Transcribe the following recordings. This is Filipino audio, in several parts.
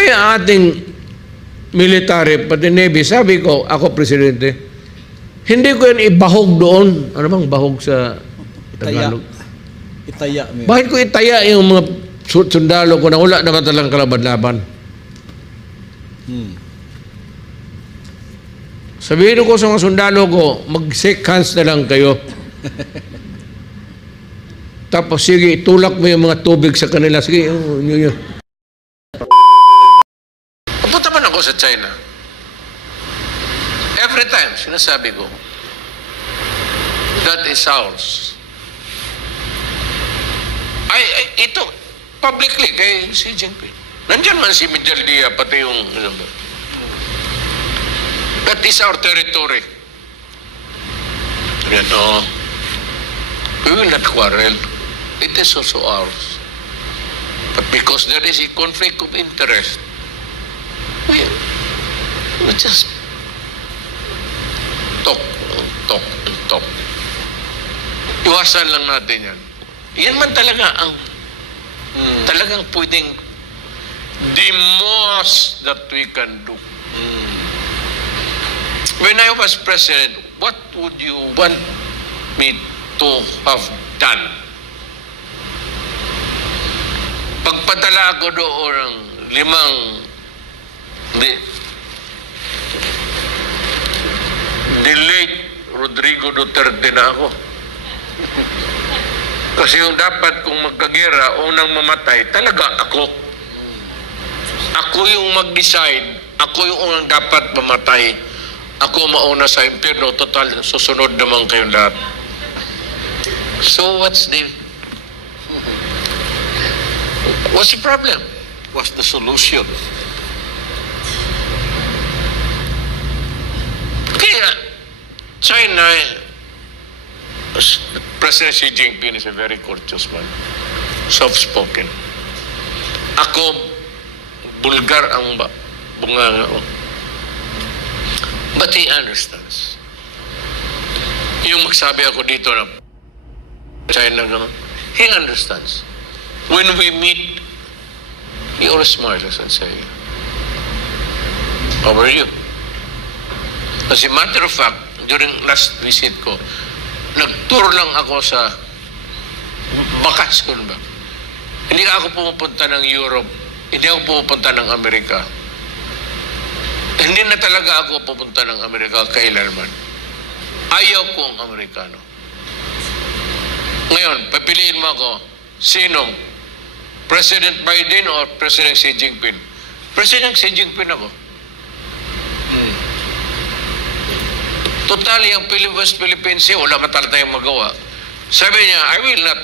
kaya ating military, pati Navy, sabi ko, ako presidente, hindi ko yan ibahog doon. Ano bang bahog sa Tagalog? Itaya. Bakit ko itaya yung mga sundalo ko na wala naman talagang kalaban-laban? Sabihin ko sa mga sundalo ko, mag-shake hands na lang kayo. Tapos sige, itulak mo yung mga tubig sa kanila. Sige, yun. Punta man ako sa China. Every time, sinasabi ko, that is ours. Ito, publicly, kay Xi Jinping. Nandiyan man si Mijaldia, pati yung, that is our territory. We will not quarrel. It is also ours. But because there is a conflict of interest, we just talk. Iwasan lang natin yan. Yan man talaga ang talagang pwedeng the most that we can do. When I was president, what would you want me to have done? Pagpadala ko doon ng 5 the late Rodrigo Duterte na ako. Kasi yung dapat kung magkagera, unang mamatay, talaga ako. Ako yung mag-decide, ako yung unang dapat mamatay. Ako mauna sa impyerno, total, susunod naman kayong lahat. So what's the problem? What's the solution? Kaya, China, President Xi Jinping is a very courteous man. Soft-spoken. Ako, bulgar ang bunganga ko. But he understands. Yung magsabi ako dito na China, he understands. When we meet, he always smiles and say, how are you? As a matter of fact, during last visit ko, nag-tour lang ako sa bakasyon ba? Hindi ako pumupunta ng Europe, hindi ako pumupunta ng Amerika. Hindi na talaga ako pupunta ng Amerika kailanman. Ayaw ko ang Amerikano. Ngayon, papiliin mo ako, sino? President Biden o President Xi Jinping? President Xi Jinping ako. Total, yung West Philippines Sea, wala man talaga tayong magawa. Sabi niya, I will not.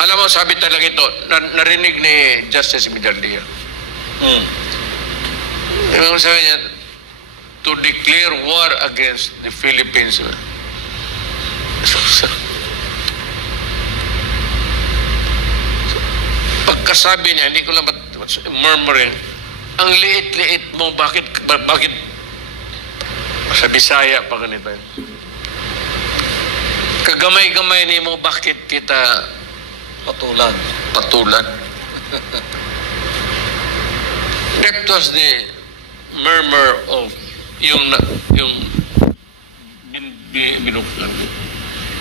Alam mo, sabi talaga ito, narinig ni Justice Mijaldia. Sabi niya, to declare war against the Philippines. Pagkasabi niya, hindi ko lang murmuring, ang liit-liit mo, bakit sa Bisaya pa ganito yun. Kagamay-gamay ni mo, bakit kita patulan? That was the murmur of yung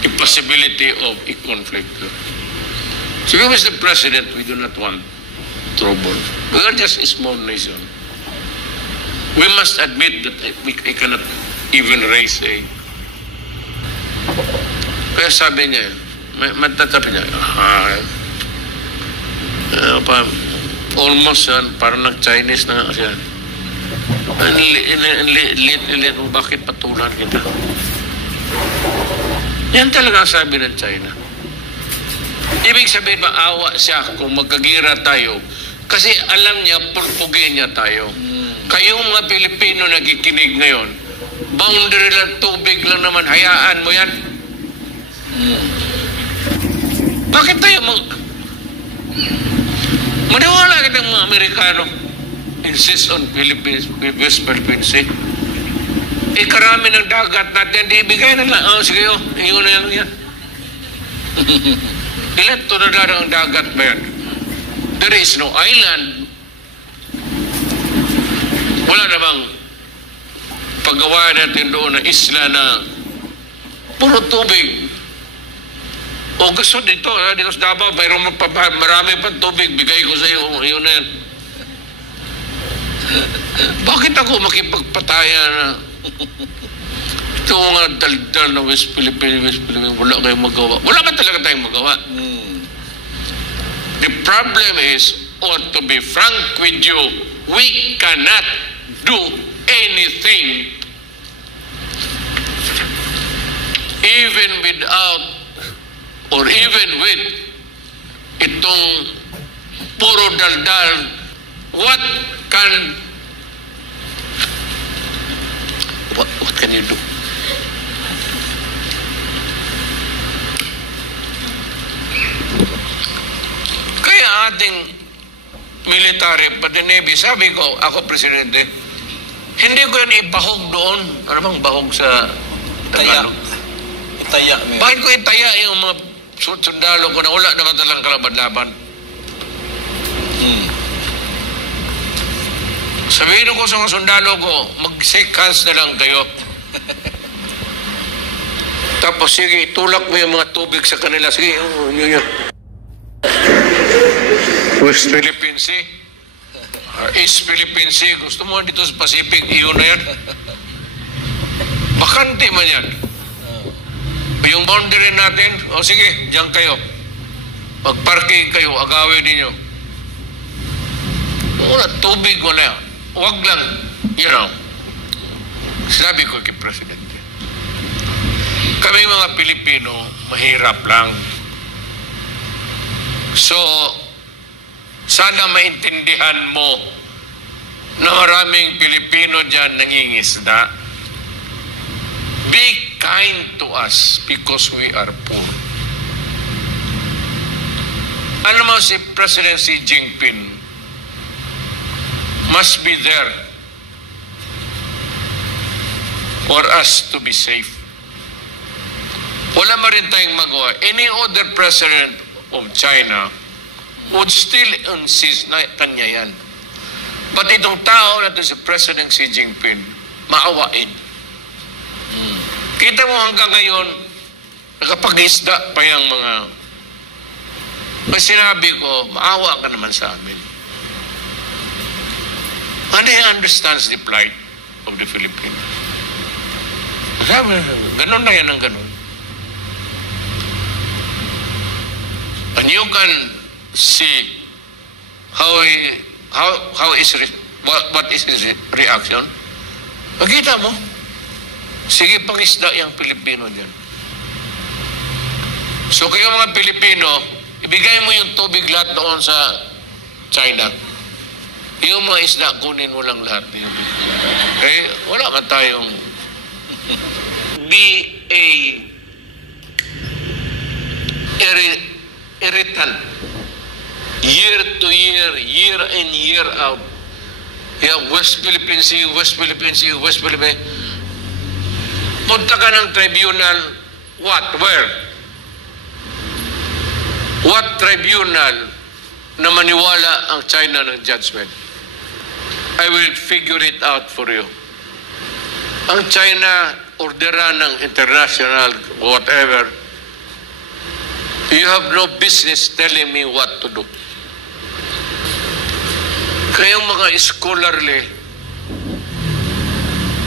impossibility of a conflict. So if he was the president, we do not want trouble. We are just a small nation. We must admit that we cannot even raise a... Kaya sabi niya, matatabi niya, almost yan, parang nag-Chinese na nga siya. Lit, bakit patulan kita? Yan talaga sabi ng China. Ibig sabihin, maawa siya kung magkagira tayo kasi alam niya, purpugin niya tayo. Kayong mga Pilipino nagikinig ngayon, boundary lang, tubig lang naman, hayaan mo yan. Bakit tayo maniwala ka ng mga Amerikano insist on Philippines, West Philippines Sea? Karami ng dagat natin, di ibigay na lang. Sige, yun na yan. Ilan to na lang ang dagat ba yan? There is no island. Wala namang paggawa natin doon na isla na puro tubig. O gusto dito sa Davao, mayroon marami pang tubig, bigay ko sa iyo, yun na yan. Bakit ako makipagpataya na ito nga daldal na West Philippines, wala kayong magawa. Wala ba talaga tayong magawa? The problem is, or to be frank with you, we cannot do anything even without or even with itong puro daldal. What can you do? Kaya ating military, pati Navy, sabi ko, ako presidente, hindi ko yan ibahog doon. Ano bang bahog sa Tagalog? Itaya. Bakit ko itaya yung mga sundalo ko na wala naman talang kalaban-laban? Sabihin ko sa mga sundalo ko, mag-shake hands na lang kayo. Tapos sige, tulak mo yung mga tubig sa kanila. Sige, yun. West Philippine Sea, East Philippine Sea, gusto mo dito sa Pacific, iyon na yan. Bakante man yan. Yung boundary natin, o sige, diyan kayo. Pag-parking kayo, agawin ninyo. Wala, tubig, wala. Huwag lang, sabi ko kay Presidente, kami mga Pilipino, mahirap lang. So, sana maintindihan mo na maraming Pilipino dyan nangingisda. Be kind to us because we are poor. Ano mo si President Xi Jinping must be there for us to be safe. Wala ma rin tayong magawa. Any other president of China would still insist na kanya yan. But itong tao na ito si President Xi Jinping, maawain. Kita mo hanggang ngayon, nakapag-isda pa yung mga... May sinabi ko, maawa ka naman sa amin. And he understands the plight of the Philippines. Sabi, ganun na yan ang ganun. And you can see what is his reaction. Makita mo, sige pangisda yung Pilipino dyan. So kayo mga Pilipino, ibigay mo yung tubig lahat doon sa China. Yung mga isda, kunin mo lang lahat. Okay? Wala ka tayong be a irritant. Year to year, year in, year out. Yeah, West Philippine Sea, West Philippine Sea, West Philippine. Punta ka ng tribunal, what? Where? What tribunal na maniwala ang China ng judgment? I will figure it out for you. Ang China, orderan ng international, whatever, you have no business telling me what to do. Kayong mga scholarly,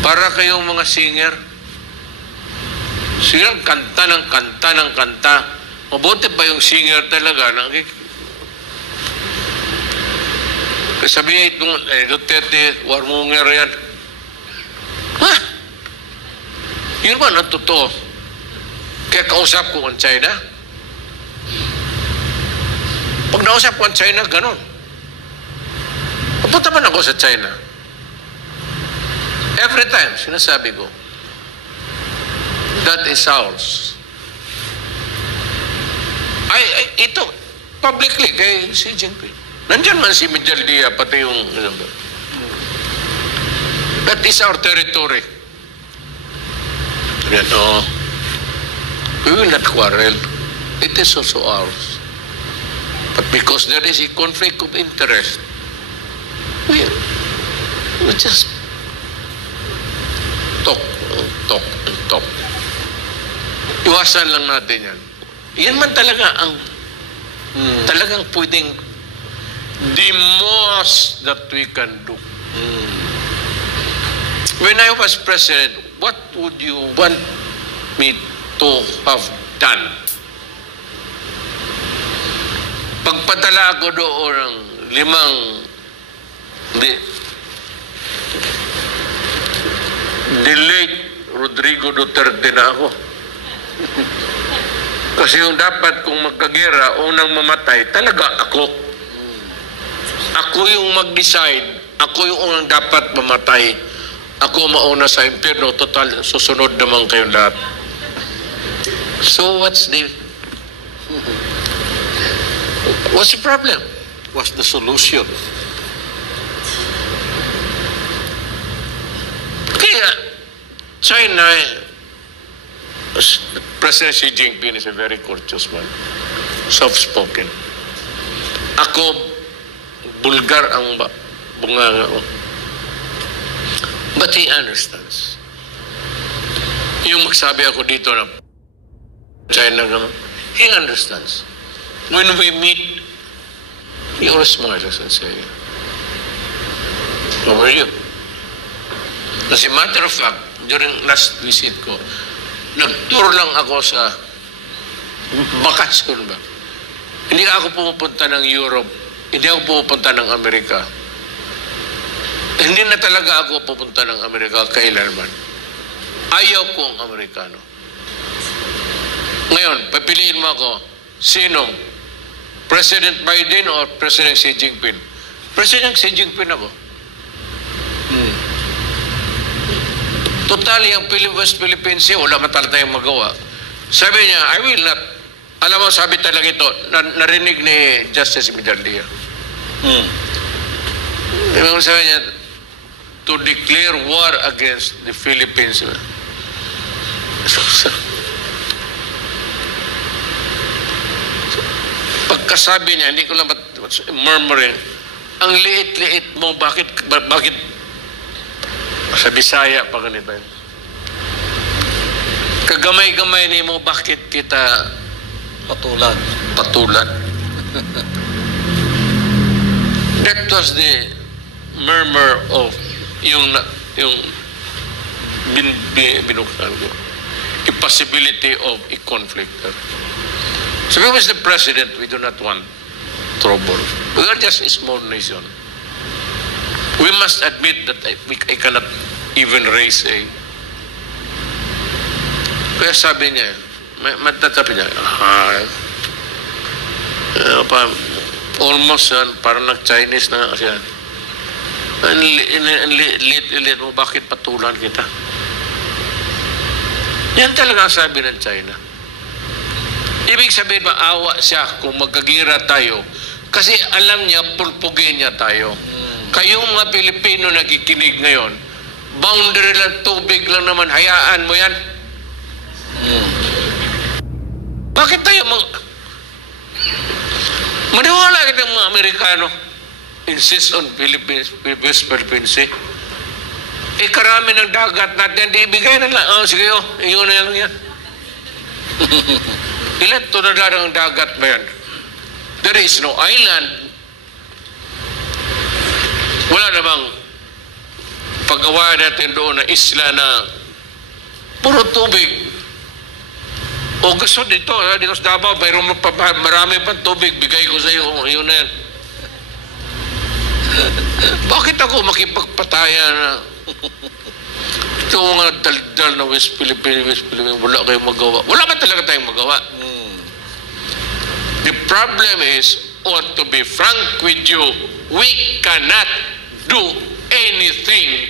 para kayong mga singer, silang kanta ng kanta ng kanta. Mabuti pa yung singer talaga. Sabihin itong Duterte, warmonger yan. Ha? Yun ba ang totoo? Kaya kausap ko ang China. Pag nausap ko ang China, ganun. Papunta man ako sa China. Every time, sinasabi ko, that is ours. Ito, publicly, kay Xi Jinping. Nandyan man si Mijal Dia, pati yung... That is our territory. No, we will not quarrel. It is also ours. But because there is a conflict of interest, we just talk, talk, talk. Iwasan lang natin yan. Yan man talaga ang talagang pwedeng the most that we can do. When I was president, what would you want me to have done? Pagpadala ko doon ng 5 the late Rodrigo Duterte na ako. Kasi yung dapat kung magkagera, unang mamatay, talaga ako. Ako yung mag-decide, ako yung unang dapat mamatay. Ako mauna sa impyerno, total, susunod naman kayong lahat. So what's the problem? What's the solution? Kaya, China, President Xi Jinping is a very courteous man. Soft-spoken. Ako, bulgar ang bunganga ko. But he understands. Yung magsabi ako dito na China naman, he understands. When we meet, he always smiles and say, "How are you?" As a matter of fact, during last visit ko, nag-tour lang ako sa bakasyon ba. Hindi ako pumupunta ng Europe, hindi ako pumupunta ng Amerika. Hindi na talaga ako pupunta ng Amerika kailanman. Ayaw ko ang Amerikano. Ngayon, papiliin mo ako, sino? President Biden o President Xi Jinping? President Xi Jinping ako. Total, yung West Philippines Sea, wala man talaga tayong magawa. Sabi niya, I will not. Alam mo, sabi talaga ito, narinig ni Justice Midaldia. Sabi niya, to declare war against the Philippines. Pagkasabi niya, hindi ko lang murmuring, ang liit-liit mo, bakit sa Bisaya pa ganito yun. Kagamay-gamay ni mo, bakit kita patulan? That was the murmur of yung binuksan ko. The possibility of a conflict. So if we was the president, we do not want trouble. We are just a small nation. We must admit that I cannot even raise a... Kaya sabi niya, matatabi niya, almost parang nag-Chinese na nga siya. Ang liit mo, bakit patulan kita? Yan talaga ang sabi ng China. Ibig sabihin, maawa siya kung magkagira tayo kasi alam niya, pulpugin niya tayo. Kayong mga Pilipino nakikinig ngayon, boundary lang, tubig lang naman, hayaan mo yan. Bakit tayo maniwala kita mga Amerikano insist on West Philippines Sea? Karami ng dagat natin, di ibigay na lang. Sige, iyon na lang yan. Ilan to na lang ang dagat ba yan? There is no island. Wala namang paggawa natin doon na isla na puro tubig. O gusto dito sa Davao, mayroon marami pang tubig, bigay ko sa iyo, yun na yan. Bakit ako makipagpataya na ito mga daldal na West Philippines, wala kayong magawa. Wala ba talaga tayong magawa? The problem is, or to be frank with you, we cannot do anything